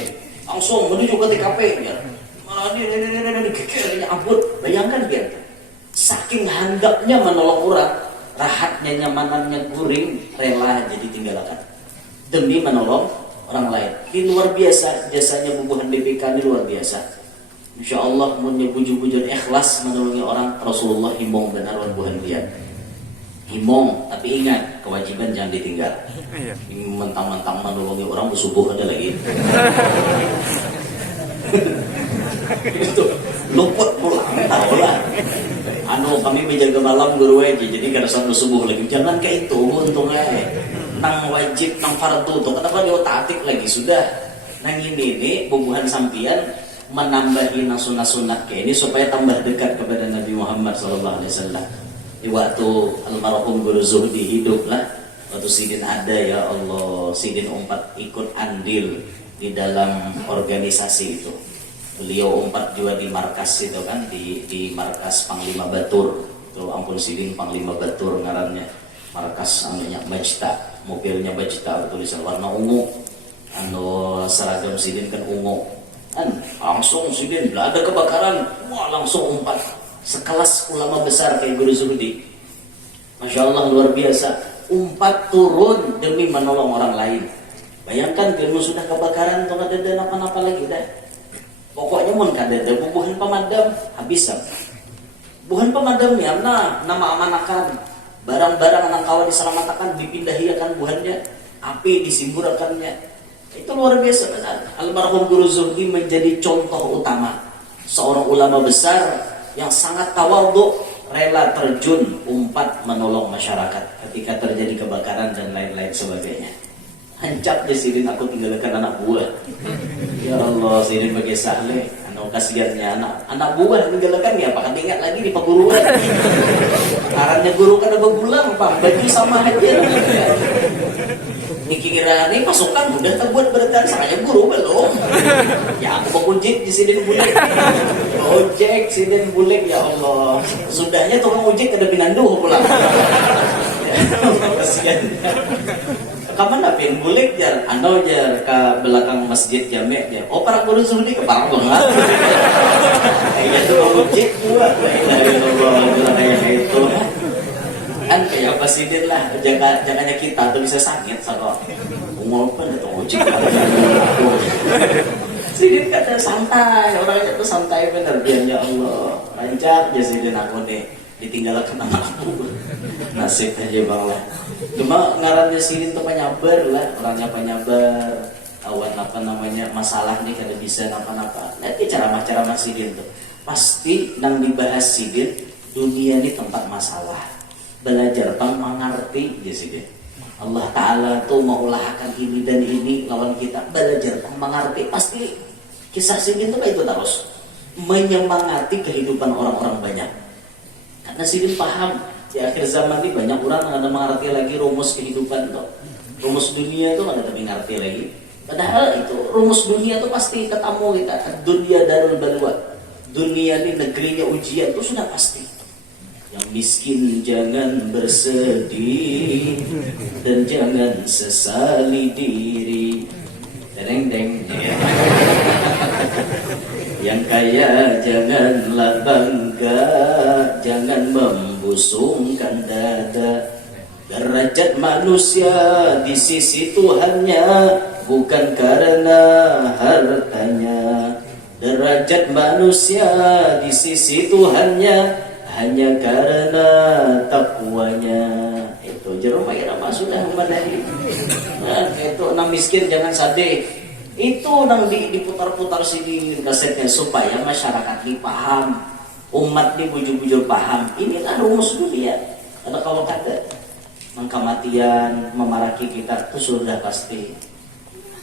langsung menuju ke TKP ya. Dia ampun, bayangkan dia saking handapnya menolong orang, rahatnya nyamanannya guring, rela jadi tinggalkan demi menolong orang lain. Ini luar biasa jasanya bubuhan BPK, ini luar biasa. Insya Allah punya bujur-bujur ikhlas menolongi orang. Rasulullah himbong benar buhan dia. Himbong, tapi ingat kewajiban jangan ditinggal. Mentang-mentang menolongi orang bersubuh ada lagi. Itu luput pulang, tahu lah. Kami menjaga malam guru aja, jadi kada sampai subuh lagi. Jangan kayak itu, untungnya. Nang wajib, nang fardu tuh kenapa dia otak lagi sudah. Nang ini bubuhan sampian menambahi sunat-sunat kayak ini supaya tambah dekat kepada Nabi Muhammad SAW. Di waktu almarhum Guru Zuhdi hidup lah, waktu Sidin ada, ya Allah, Sidin Umpat ikut andil di dalam organisasi itu. Beliau Umpat juga di markas itu kan, di markas Panglima Batur. Itu ampun Sidin Panglima Batur ngarannya. Markas anunya Majta, mobilnya Majta bertulisan warna ungu. Anu seragam Sidin kan ungu. Kan langsung Sidin bila ada kebakaran, wah langsung Umpat. Sekelas ulama besar kayak Guru Zuhdi, Masya Allah luar biasa, Umpat turun demi menolong orang lain. Bayangkan kalau sudah kebakaran tuh ada apa-apa lagi dah. Pokoknya mun kadada bubuhan pemadam habis. Buhan pemadamnya nama amanakan barang-barang anak kawan diselamatkan, dipindahi akan buhannya, api disimburakannya. Itu luar biasa. Almarhum Guru Zuhdi menjadi contoh utama seorang ulama besar yang sangat tawadhu, rela terjun Umpat menolong masyarakat ketika terjadi kebakaran dan lain-lain sebagainya. Hancap deh Sidin aku tinggalkan anak buah. Ya Allah, Sidin bagi sahle, anu kasihannya anak buah tinggalkan ya, pakai ingat lagi di perguruan. Karena guru kan ada begulang, Pak, baju sama aja. Dikira nih pasukan udah terbuat beratan, sakanya guru belum. Ya aku ojek di sini bulik. Ojek sini bulik, ya Allah. Sudahnya tukang ojek ada binandu pulang. Ya, kasihan. Kapan napin bulik jar, anda jar ke belakang masjid Jamek jar. Oh para guru Zuhdi ke parang banget. Kayak tukang ojek juga. Allah kayak itu. Kan kayak Presiden lah, jangannya kita tuh bisa sakit sama ngomong atau ojek. Sidin kata santai, orangnya tuh santai bener dia, ya Allah, lancar aja Sidin aku nih ditinggalkan anakku. Nasib aja bang lah. Cuma ngarannya Sidin tuh penyabar lah, orangnya penyabar. Awan apa namanya masalah nih kada bisa napa-napa. Nanti ceramah Sidin tuh pasti nang dibahas Sidin, dunia ini tempat masalah. Belajar pang mengerti ya sih. Allah Ta'ala tuh mengulahkan ini dan ini lawan kita, belajar pang mengerti. Pasti kisah Sidin itu itu terus menyemangati kehidupan orang-orang banyak. Karena Sidin paham di akhir zaman ini banyak orang yang ada mengerti lagi rumus kehidupan tuh. Rumus dunia itu ada tapi ngerti lagi. Padahal itu rumus dunia itu pasti ketemu kita. Dunia darul balwa. Dunia ini negerinya ujian itu sudah pasti. Yang miskin jangan bersedih dan jangan sesali diri. Deng. Yang kaya janganlah bangga, jangan membusungkan dada. Derajat manusia di sisi Tuhannya bukan karena hartanya. Derajat manusia di sisi Tuhannya hanya karena takwanya. Itu jeruk apa sudah memadai. Nah, itu nang miskin jangan sadeh. Itu nang diputar-putar sini kasetnya supaya masyarakat dipaham, umat dibujur-bujur paham. Inilah rumus dunia. Ada kalau kata kematian memaraki kita itu sudah pasti.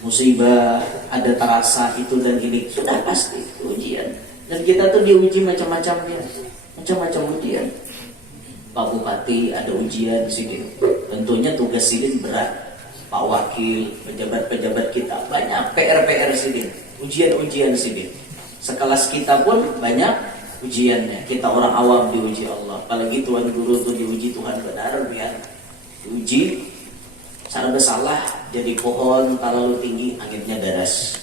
Musibah ada terasa itu dan ini sudah pasti ujian. Dan kita tuh diuji macam-macamnya. Macam-macam ujian. Pak Bupati ada ujian Sidin. Tentunya tugas Sidin berat. Pak Wakil, pejabat-pejabat kita banyak PR Sidin. Ujian-ujian Sidin. Sekelas kita pun banyak ujiannya. Kita orang awam diuji Allah. Apalagi Tuhan Guru tuh diuji Tuhan benar biar diuji. Cara bersalah jadi pohon terlalu tinggi anginnya deras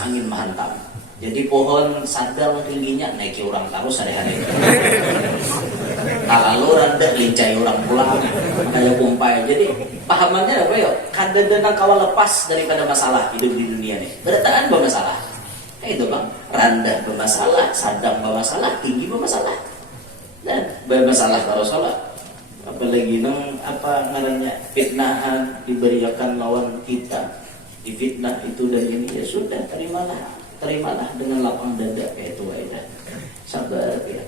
angin menghantam. Jadi pohon sadang tingginya naiki orang terus hari-hari. Kalau rendah lincai orang pulang kayak pompai. Jadi pahamannya apa ya? Kadang-kadang kawal lepas daripada masalah hidup di dunia nih. Berataan bermasalah. Kayak itu bang. Rendah bermasalah, sadang bermasalah, tinggi bermasalah. Dan bermasalah kalau salah. Apalagi nang apa ngarannya fitnahan diberikan lawan kita. Difitnah itu dan ini ya sudah terimalah dengan lapang dada kayak itu aja. Sabar ya.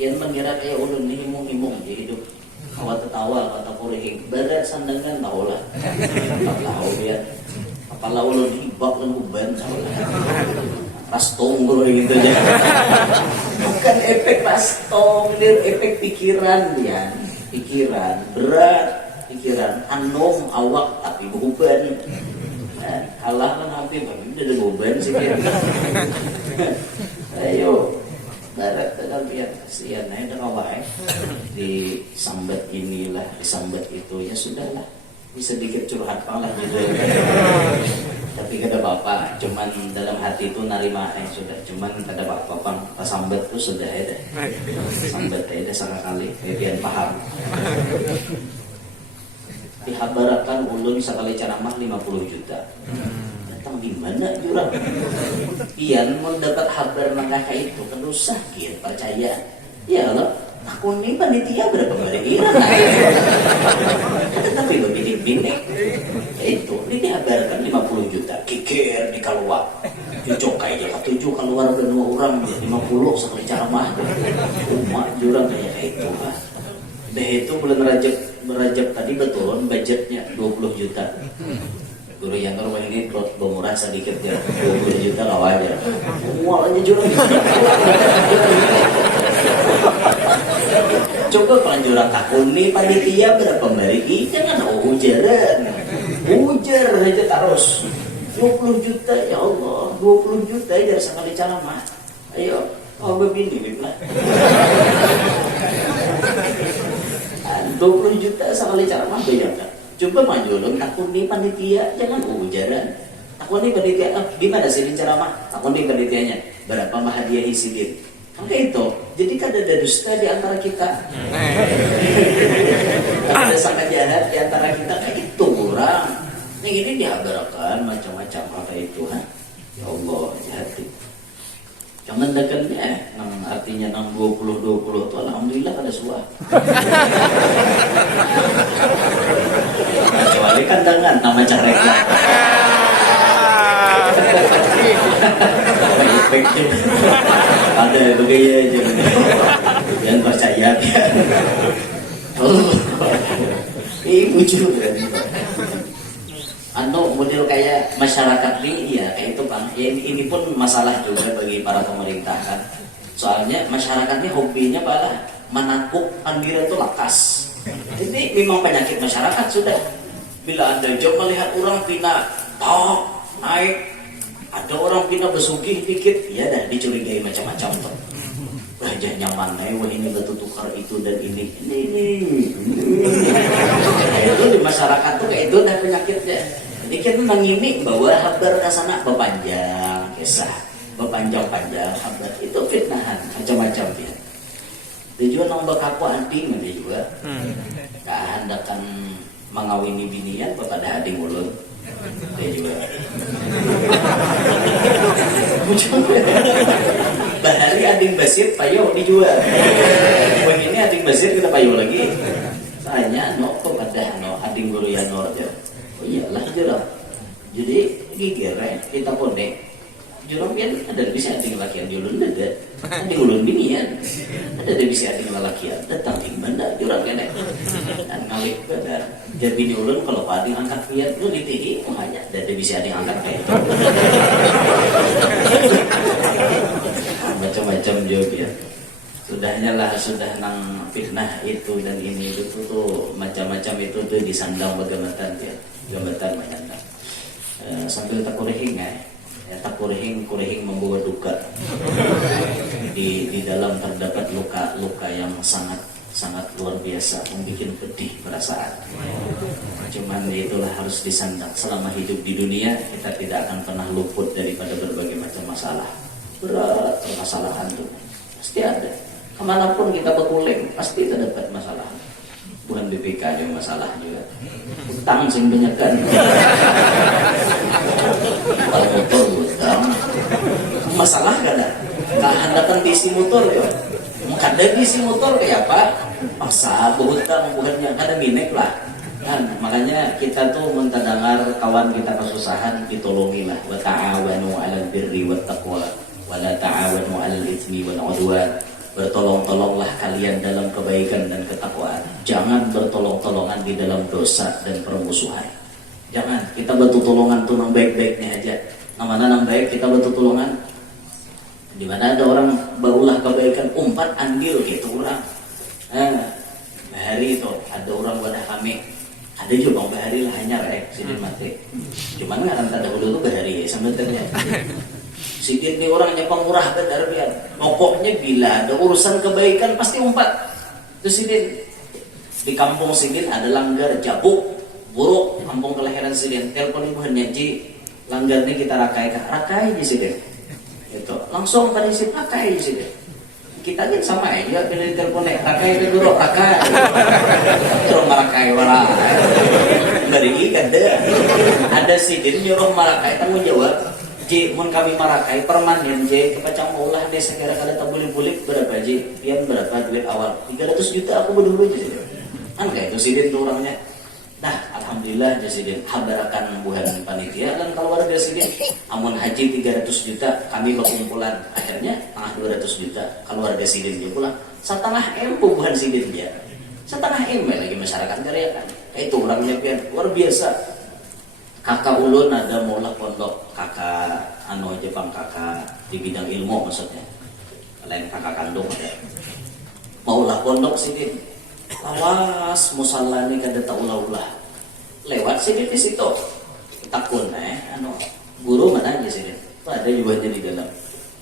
Yang mengira kayak ulun ni himung di hidup. Awat tertawa kata kurih berat sandangan tahulah. Tahu ya. Apalah ulun hibak lan uban tahulah. Pas tunggu gitu aja. bukan efek rastong, ini efek pikiran dia, pikiran berat, pikiran anom awak tapi beban. Allah kan hampir udah ada beban sih kan. Ayo barat kalian kasihan aja awak disambat inilah disambat itu ya sudahlah, bisa sedikit curhat lah gitu. Tapi kata bapak cuman dalam hati itu narima sudah, cuman kata bapak pas sambat tuh sudah ada sambat ada sekali kalian paham. Dihabarakan ulun sekali ceramah 50 juta. Datang di mana jurang? Pian mau dapat kabar nangka itu kan usah kian percaya. Ya Allah, aku ini panitia berapa kali iran? Tapi lebih bini itu dihabarkan 50 juta. Kikir di keluar. Cocok kayak 7 keluar dan 2 orang 50 sekali ceramah. Umat jurang kayak itu lah. Dah itu bulan Rajab tadi betul budgetnya 20 juta. Guru yang terwah ini murah sedikit ya, 20 juta lah wajar. Mualnya jurang. Coba kalau jurang takun nih panitia berapa bari? Jangan ujaran. Ujar aja terus. 20 juta ya Allah, 20 juta ya sekali ceramah. Ayo, begini lah. 20 juta sekali ceramah bayangkan. Coba maju dong, takut nih panitia, jangan ujaran. Takut nih panitia, gimana sih ini ceramah? Takut nih panitianya, berapa hadiah isidin? Kayak itu, jadi kan ada dusta di antara kita. Ada sangat jahat di antara kita, kayak itu kurang. Yang ini dihabarkan macam-macam apa itu, ha? Ya Allah, hati. Cuman dekatnya, artinya 20-20 itu alhamdulillah ada suah. Kecuali kandangan nama careka. Efeknya ada begaya aja. Jangan percaya dia. Ini lucu kan. Atau model kayak masyarakat nih, ya kayak itu Bang. Ya, ini pun masalah juga bagi para pemerintah kan. Soalnya masyarakatnya hobinya malah menakut pandira itu lakas. Ini memang penyakit masyarakat sudah. Bila Anda jauh melihat orang pina naik, ada orang pina besugih dikit, ya dah dicurigai macam-macam tuh. Wajah nyaman, wah ini betul tukar itu dan ini. Itu di masyarakat tuh kayak itu dah penyakitnya. Jadi kita mengimik bahwa habar kasana bepanjang kisah, bepanjang-panjang habar itu fitnahan macam-macam dia. Tujuan nombor kaku anti mana juga. Kehendakan mengawini binian kepada adik mulut. Dia juga. Bahari ading basir payo dijual. Begini ading basir kita payo lagi. Tanya no kepada no ading guru yang nor aja. Oh iyalah jurang. Jadi gigir kita kode. Jurang kan ada bisa ading lakian julun ada. Ading ulun binian. Ada bisa ading lakian. Datang di mana jurang kan? Dan ngalik pada. Jadi bini ulun kalau ading angkat pian lu ditihi hanya ada bisa ading angkat kayak itu. Macam-macam jawab ya. Sudahnya lah sudah nang fitnah itu dan ini itu tuh macam-macam itu tuh disandang bagaimana ya, gambatan macam sambil takurihing ya takurihing membawa duka. Di dalam terdapat luka yang sangat luar biasa, membuat pedih perasaan. Cuman itulah harus disandang. Selama hidup di dunia kita tidak akan pernah luput daripada berbagai macam masalah. Berat permasalahan itu pasti ada. Kemanapun kita berkuling pasti terdapat masalah. Bukan BPK yang masalah juga. Utang sing banyak kan. Kalau motor utang, masalah kan ada. Kehendakan diisi motor ya. Kada diisi motor kayak apa? Masa berhutang bukannya kada minek lah. Kan makanya kita tuh mendengar kawan kita kesusahan ditolongilah. Wa ta'awanu 'alal birri wat taqwa wa la ta'awanu 'alal itsmi wal 'udwan. Bertolong-tolonglah kalian dalam kebaikan dan ketakwaan. Jangan bertolong-tolongan di dalam dosa dan permusuhan. Jangan, kita bantu tolongan tuh nang baik-baiknya aja. Namanya nang baik kita bantu tolongan. Di mana ada orang berulah kebaikan, umpat andil gitu orang. Bahari itu ada orang wadah kami. Ada juga bang Bahari lah hanya rek sidin mati. Cuman nggak kan dahulu tuh Bahari sebenarnya. Sidin ini orangnya pemurah benar biar. Pokoknya bila ada urusan kebaikan pasti umpat. Terus sidin di kampung sidin ada langgar jabuk buruk kampung kelahiran sidin. Telepon ibu Ji langgarnya kita rakai di sidin. Itu langsung pada isi rakai di sidin. Kita kan sama aja bila telepon rakai itu dulu rakai. Terus marakai wara. Bari ada sidin nyuruh marakai tanggung jawab. Ji, mun kami marakai permanen Ji, kepacang maulah deh segera kali tak boleh berapa Ji? Pian berapa duit awal? 300 juta aku berdua Ji. Kan kayak itu sidin tuh orangnya. Nah, alhamdulillah Sidin habarakan buhan panitia dan keluarga Sidin. Amun haji 300 juta, kami berkumpulan. Akhirnya tengah 200 juta keluarga Sidin dia pulang. Setengah M buhan Sidin dia. Setengah M lagi masyarakat karya kan. Itu orangnya pian luar biasa. Kakak ulun ada maulah pondok, kakak Jepang kakak di bidang ilmu maksudnya. Lain kakak kandung ada. Maulah pondok Sidin. Awas musalla ni kada taulah-ulah. Lewat Sidin di situ. Takun guru mana aja Sidin? Ada juga di dalam.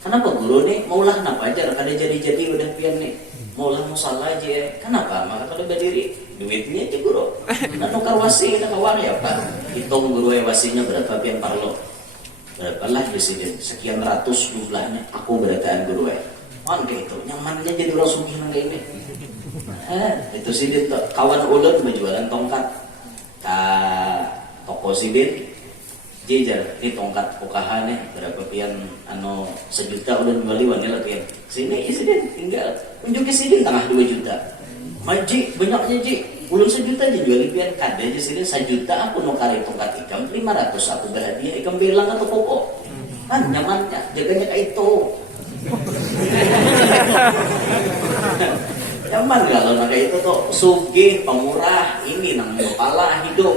Kenapa guru nih maulah napa aja kada jadi udah pian nih. Maulah musalla aja. Kenapa? Maka kada berdiri duitnya aja guru. Nukar wasi kita kawang ya Pak. Hitung guru wasinya berapa pian parlo. Berapa lah di Sidin? Sekian ratus jumlahnya. Aku berataan guru kayak itu nyamannya jadi orang sugih nang kayak ini. Itu Sidin tuh kawan ulun berjualan tongkat ke toko Sidin jejer ini tongkat pokahan berapa pian sejuta ulun beli wanita pian sini Sidin tinggal unjuk Sidin tengah 2 juta maji banyaknya Ji ulun sejuta aja jual pian kada aja Sidin 1 juta aku nukari tongkat ikam 500 aku berhadiah ikam belang atau pokok kan nyamannya jaganya kayak itu. Nyaman kalau kayak itu tuh sugih pemurah ini nang kepala hidup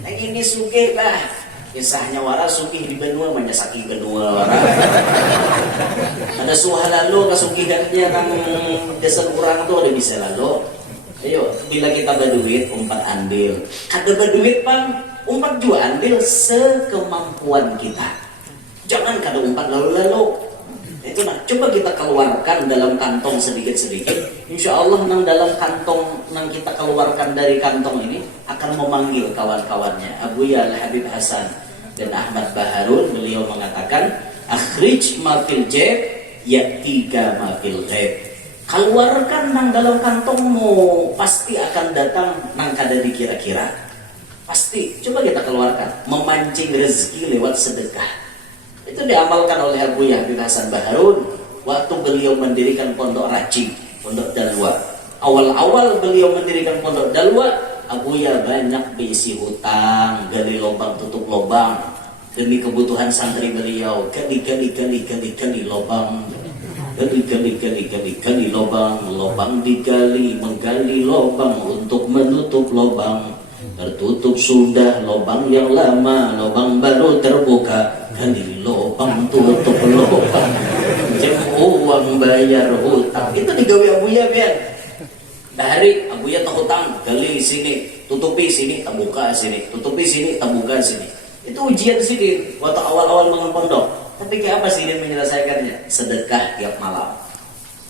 yang ini sugih bah kisahnya wara sugih di benua menyasaki benua wara ada suah lalu kesugihannya nang desa kurang tuh ada bisa lalu ayo bila kita berduit umpat andil kada berduit bang umpat juga andil sekemampuan kita jangan kada umpat lalu itu nah, coba kita keluarkan dalam kantong sedikit-sedikit. Insya Allah nang dalam kantong nang kita keluarkan dari kantong ini akan memanggil kawan-kawannya. Abu Yal Habib Hasan dan Ahmad Baharun beliau mengatakan, akhrij ma fil jeb ya'tika ma fil ghaib. Keluarkan nang dalam kantongmu pasti akan datang nang kada dikira-kira. Pasti. Coba kita keluarkan memancing rezeki lewat sedekah. Itu diamalkan oleh Abu Habib Hasan Baharun waktu beliau mendirikan pondok Racing, pondok Dalwa. Awal-awal beliau mendirikan pondok Dalwa, Abu Ya banyak berisi hutang, gali lubang tutup lubang demi kebutuhan santri beliau. Gali lubang, gali lubang, lubang digali, menggali lubang untuk menutup lubang. Tertutup sudah lubang yang lama, lubang baru terbuka. Gali lubang, tutup lubang, jam uang bayar hutang. Itu digawe Abu Ya biar. Dari Abu Ya tak hutang, gali sini, tutupi sini, tak buka sini, tutupi sini, tak buka sini. Itu ujian Sidin waktu awal-awal bangun pondok. Tapi kayak apa Sidin menyelesaikannya? Sedekah tiap malam.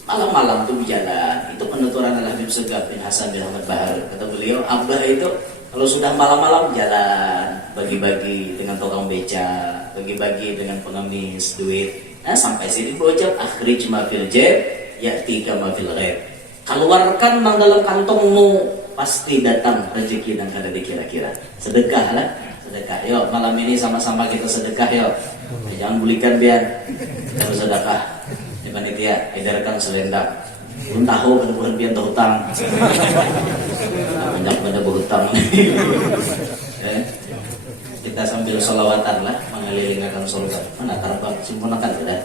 Malam-malam tuh berjalan. Itu penuturan Al-Habib Segaf bin Hasan bin Ahmad Bahar. Kata beliau, Abah itu kalau sudah malam-malam jalan, bagi-bagi dengan tukang beca, bagi-bagi dengan pengemis duit. Nah, sampai sini bocap akhrij ma fil jeb ya'tika ma fil ghaib. Keluarkan nang dalam kantongmu pasti datang rezeki yang kada dikira-kira. Sedekah lah, sedekah. Yuk malam ini sama-sama kita sedekah yuk. Jangan bulikan biar kalau sedekah. Di panitia edarkan selendang. Belum tahu kan bukan pian hutang. Banyak pada berhutang. Kita sambil sholawatan lah mengelilingkan surga. Mana terbang simpunakan sudah.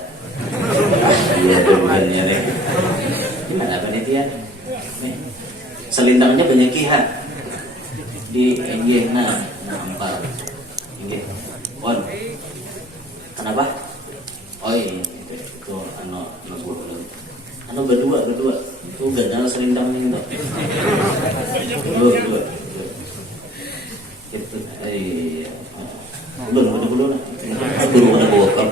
Iya tujuannya nih. Gimana panitia? Nih selendangnya banyak kihat di nampar. Inggih. On. Kenapa? Oh iya itu berdua. Tuh gadal serindang ini tuh. Dua. Itu iya. Belum lah. Guru ada bokap.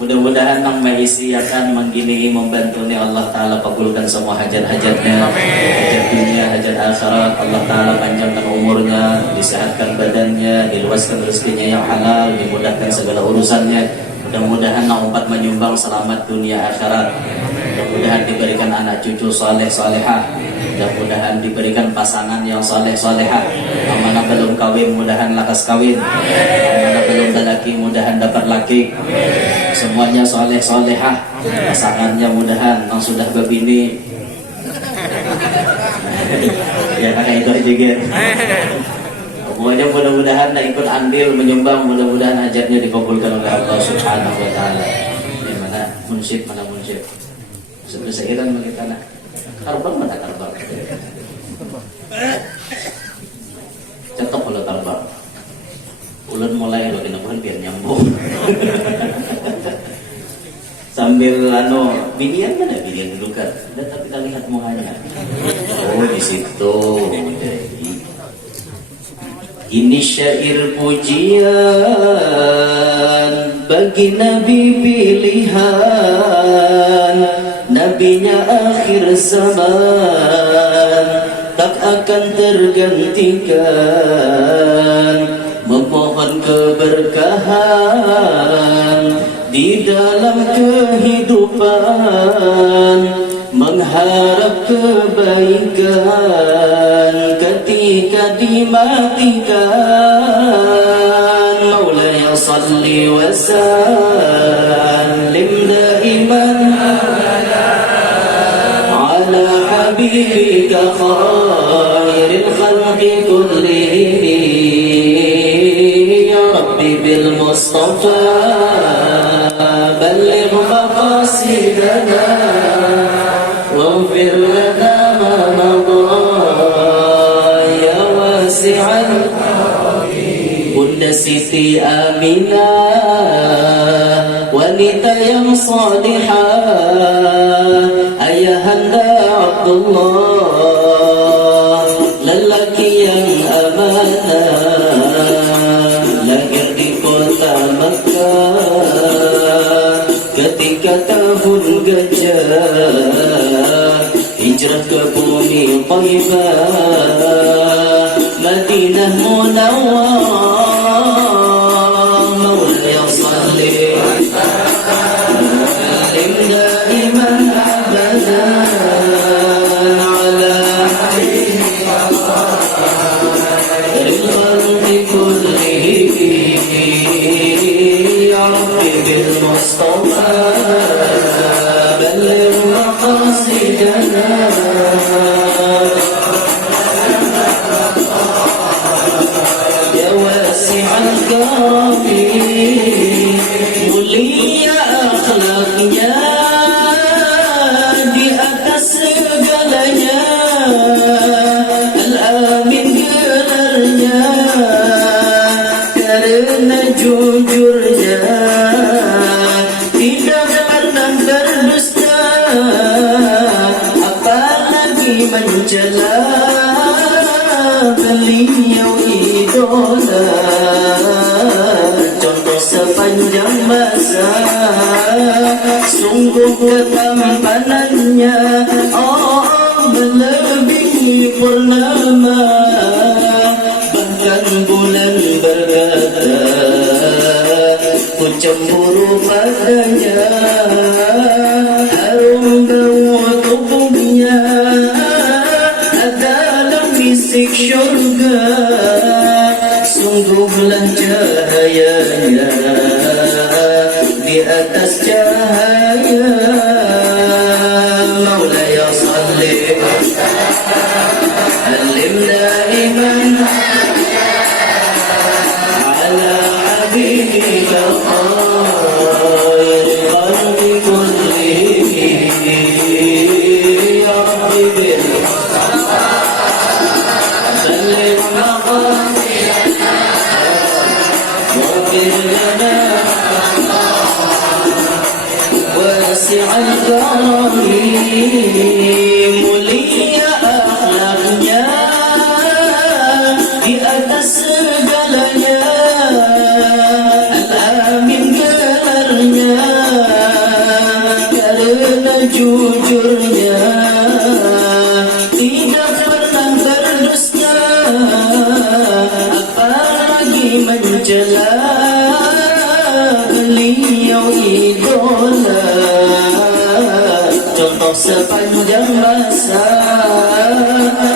Mudah-mudahan Nang Maisi akan menggini membantu nih Allah Ta'ala kabulkan semua hajat-hajatnya, hajat dunia, hajat akhirat. Allah Ta'ala panjangkan umurnya, disehatkan badannya, diluaskan rezekinya yang halal, dimudahkan segala urusannya. Mudah-mudahan Nang Umpat menyumbang selamat dunia akhirat. Mudah-mudahan diberikan anak cucu saleh salehah. Mudah-mudahan diberikan pasangan yang saleh salehah. Yang mana belum kawin, mudahan lakas kawin. Yang mana belum lelaki, mudahan dapat laki. Semuanya soleh solehah, pasangannya mudahan yang sudah berbini. Ya kakak itu aja gitu. Pokoknya mudah-mudahan ikut andil menyumbang, mudah-mudahan hajatnya dikabulkan oleh Allah Subhanahu Wa Taala. Di mana munsyid, Sebenarnya iran bagi tanah. Karbang mana karbang? Cetok kalau karbang. Ulun mulai lo kena biar nyambung. Sambil binian mana binian dulu kan? Dan tapi kita lihat muhanya. Oh di situ. Ini syair pujian bagi Nabi pilihan, nabinya akhir zaman tak akan tergantikan. Memohon keberkahan di dalam kehidupan, mengharap kebaikan ketika dimatikan. Maulaya salli wa sallim daiman ala habibika khairil khalqi kullihim. بالمصطفى بلغ مقاصدنا واغفر لنا ما مضى يا واسع الكرم. Bunda Siti Aminah, wanita yang salihah, ayahanda Abdullah, lelaki yang amanah, ketika tahun gajah hijrah ke bumi Thaifah, Madinah Munawwarah. Maulaya salli sallim daiman abadan ala habibika khairil khalqi kullihim. بالمصطفى بلغ مقاصدنا يا واسع الكرم. mulia akhlaknya di atas segalanya, Al-Amin gelarnya karena jujurnya, tidak pernah berdusta, apalagi mencela. Beliau idola, contoh sepanjang masa, sungguh ketampanannya oh melebihi purnama, bahkan bulan berkata ku cemburu padanya. Harum bau tubuhnya adalah bisik syurga, sungguhlah cahayanya di atas cahaya. Maulaya salli sallim daiman ala habibika khairil khalqi kullihim. Ya Rabbi bil sallim maqasidana waghfir lana wasi'al karami, mulia akhlaknya di atas segalanya, al-amin gelarnya karena jujurnya, tidak pernah berdusta apalagi mencela, beliau idola contoh sepanjang masa,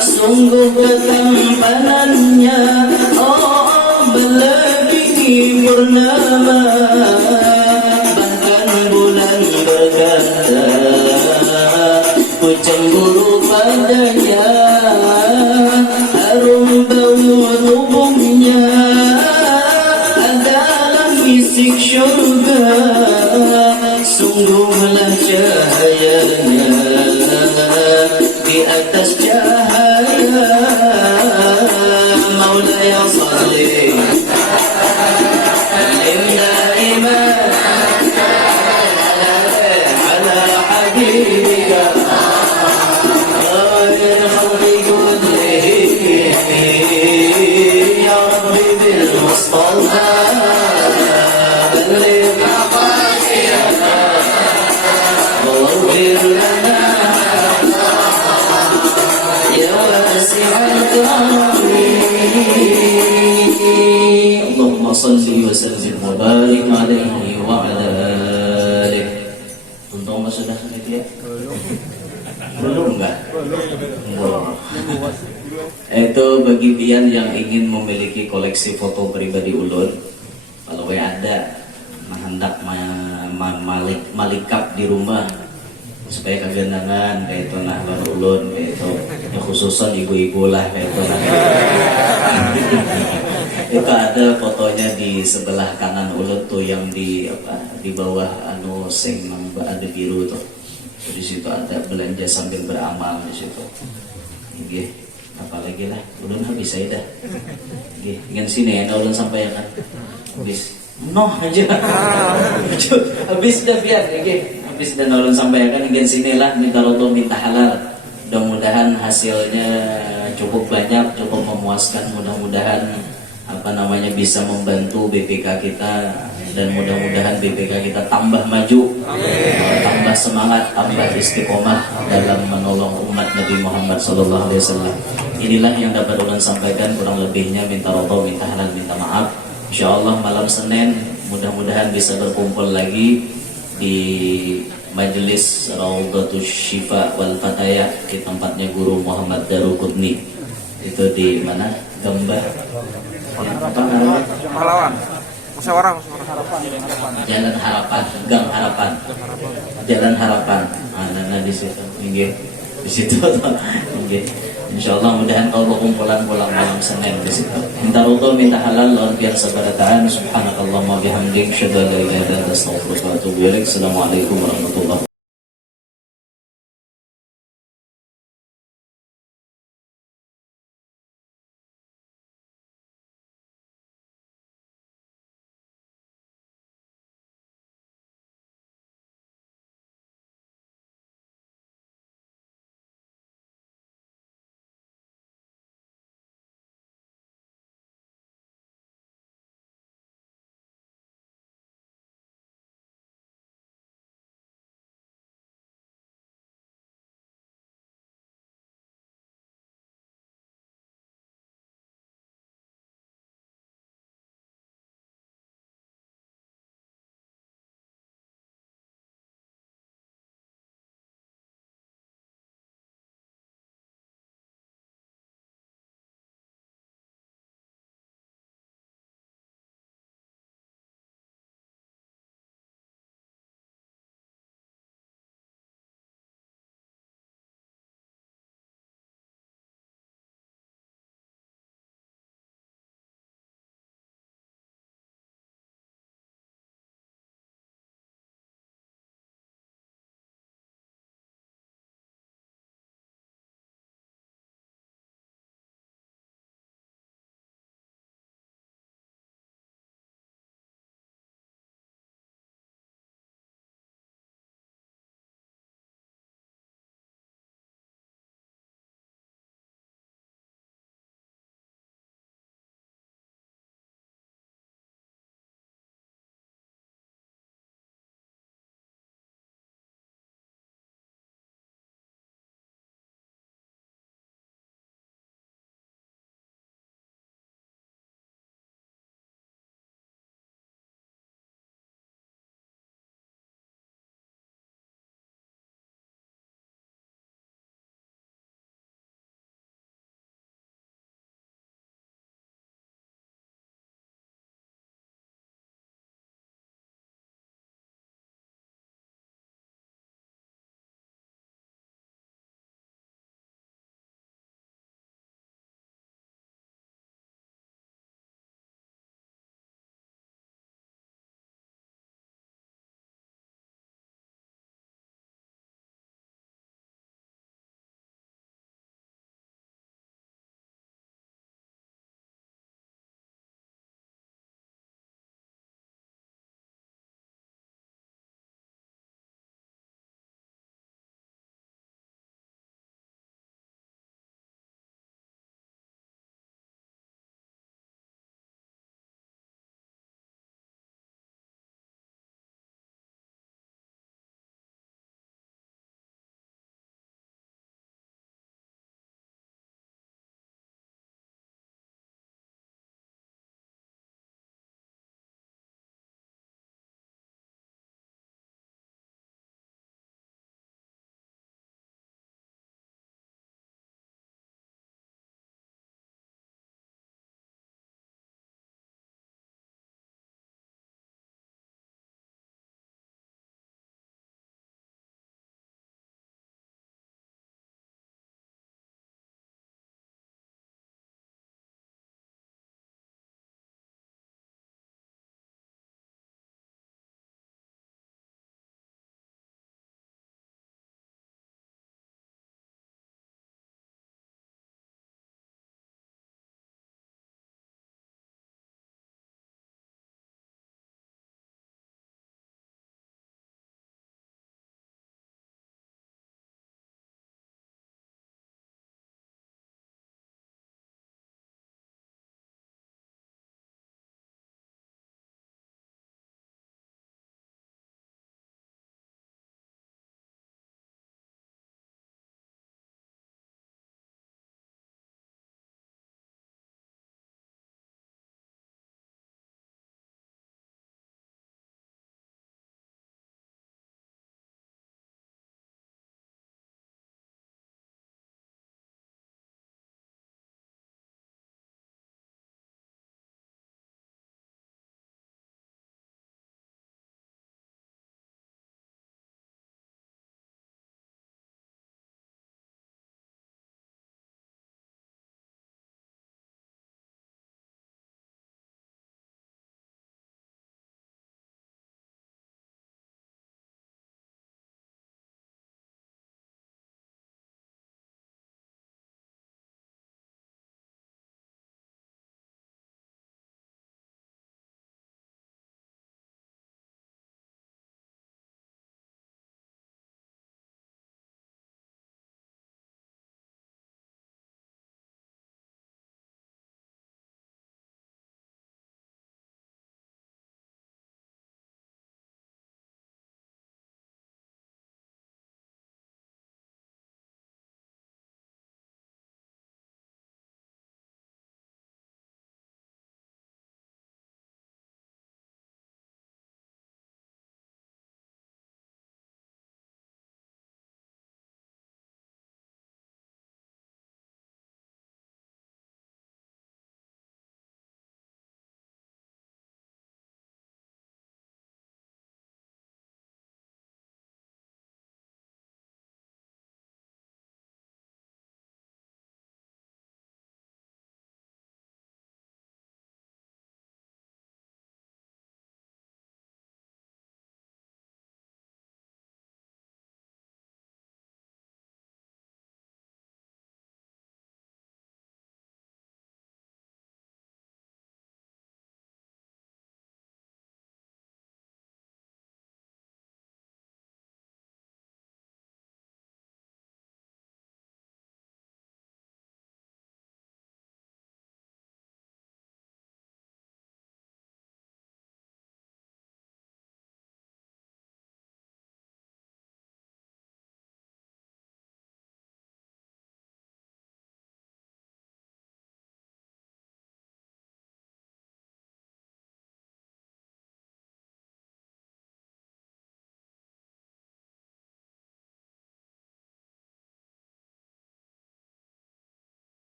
sungguh ketampanannya oh melebihi purnama, bahkan bulan berkata ku cemburu padanya, harum bau tubuhnya adalah fisik syurga, sungguhlah cahayanya di atas cahaya, maulaya salli salim daiman ala habibika khairil khalqi kullihim, ya rabbi bil mustafa balligh maqasidana waghfir lana ya wasi'al karami. Allahumma salli wa sallim wa barik alaihi wa ala alihi. Untung mas sudah gitu ya? Belum enggak? Belum. Itu bagi pian yang ingin memiliki koleksi foto pribadi ulun, kalau ada hendak malikap di rumah supaya kagenangan kayak itu nah ulun kayak itu ya khususan ibu-ibu lah kayak itu nah. Itu ada fotonya di sebelah kanan ulun tuh yang di di bawah anu sing ada biru tuh. Di situ ada belanja sambil beramal di situ. Nggih, apalagi lah ulun habis saya dah. Nggih, ingin sini ya ulun sampaikan. Habis. Noh aja. Habis dah biar nggih. Habis dan ulun sampaikan ingin sinilah minta rodo minta halal. Mudah-mudahan hasilnya cukup banyak, cukup memuaskan, mudah-mudahan bisa membantu BPK kita dan mudah-mudahan BPK kita tambah maju, tambah semangat, tambah istiqomah dalam menolong umat Nabi Muhammad SAW. Inilah yang dapat ulun sampaikan, kurang lebihnya minta roto, minta halal, minta maaf. InsyaAllah malam Senin mudah-mudahan bisa berkumpul lagi di Majelis Raudhatus Syifa wal Fatayah di tempatnya Guru Muhammad Daruqutni. Itu di mana? Gembah. Pahlawan. Musyawarah. Jalan Harapan, Gang Harapan. Jalan Harapan. Nah, di situ. Nggih. Di situ nggih. Insyaallah mudahan kalau kumpulan pulang malam Senin di situ. Minta ridho, minta halal, lawan biasa barataan. Subhanakallahumma bihamdik, syada la ilaha illa anta, astaghfiruka wa atubu ilaik. Assalamualaikum warahmatullahi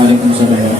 Waalaikumsalam.